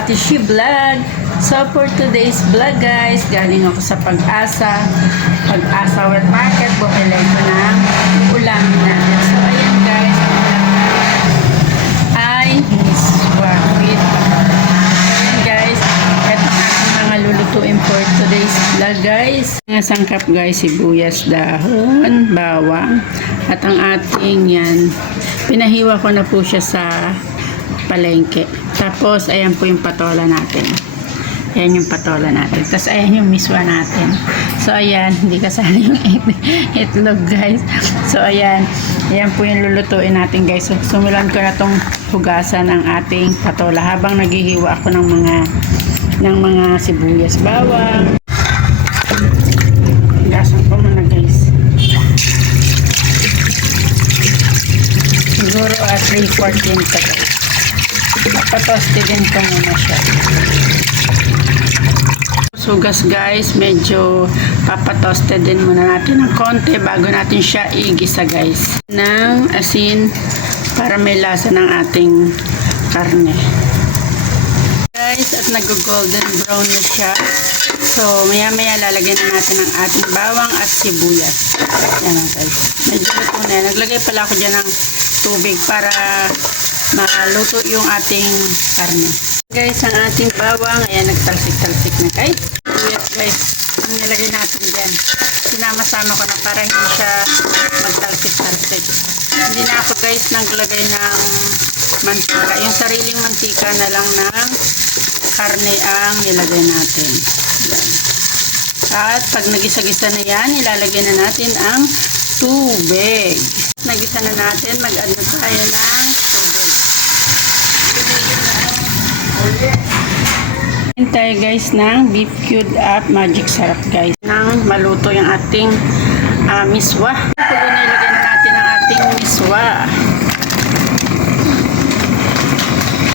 Ate She Vlog. So for today's vlog guys, galing ako sa Pag-asa Wet Market. Bumili ko ng ulamin natin. So ayan guys, ay miswa with ayan guys, eto ang mga lulutuin for today's vlog guys. Mga sangkap guys, sibuyas, dahon, bawang, at ang ating yan, pinahiwa ko na po siya sa palengke. Tapos ayan po yung patola natin. Ayan yung patola natin. Tapos ayan yung miswa natin. So ayan, hindi kasali yung itlog guys. So ayan, ayan po yung lulutuin natin guys. So sumulan ko na tong hugasan ng ating patola habang naghihiwa ako ng mga sibuyas, bawang. Hugasan ko muna guys. Siguro at 3/4 to guys. Papatoste din ko muna siya. Sugas guys, medyo papatoste din muna natin ng konti bago natin siya igisa guys. Ng asin para may lasa ng ating karne. Guys, at nag-golden brown na siya. So, maya-maya lalagyan na natin ang ating bawang at sibuyas. Yan lang guys. Medyo luto na yan. Naglagay pala ako dyan ng tubig para maluto yung ating karne. Guys, ang ating bawang, ayan, nagtalsik-talsik na guys. Sibuyas guys, ang nilagay natin dyan. Sinama-sama ko na para hindi siya magtalsik-talsik. Hindi na ako guys naglagay ng mantika. Yung sariling mantika na lang ng karne ang nilagay natin. Yan. At pag nagisa-gisa na yan, ilalagay na natin ang tubig. Nagisa na natin, mag-add na tayo ng tubig. Tayo guys ng beef cubed up magic sarap guys. Nang maluto yung ating miswa. Ito na ilagay na natin ang ating miswa.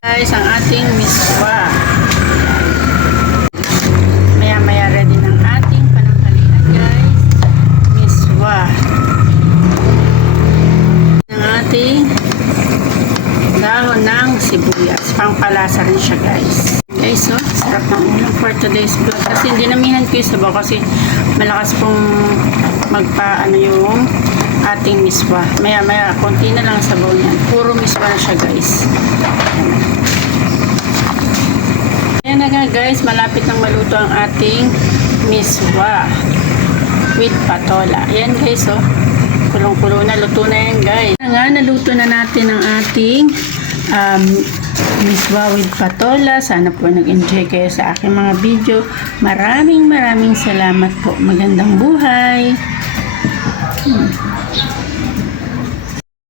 Guys, ang ating miswa. Maya-maya ready ng ating pananghalian guys. Miswa. Ang ating dahon ng sibuyas. Pangpalasa rin siya guys. Guys, so, sarap ng ulam for today's vlog. Kasi dinamihan ko yung sabaw kasi malakas pong yung ating miswa. Maya-maya, konti na lang sabaw niyan. Puro miswa na siya guys. Ayan na nga guys, malapit nang maluto ang ating miswa with patola. Ayan guys, oh. Kulong-kulo na, luto na yan guys. Nga, naluto na natin ang ating miswa with patola. Sana po nag-enjoy kayo sa aking mga video. Maraming salamat po. Magandang buhay.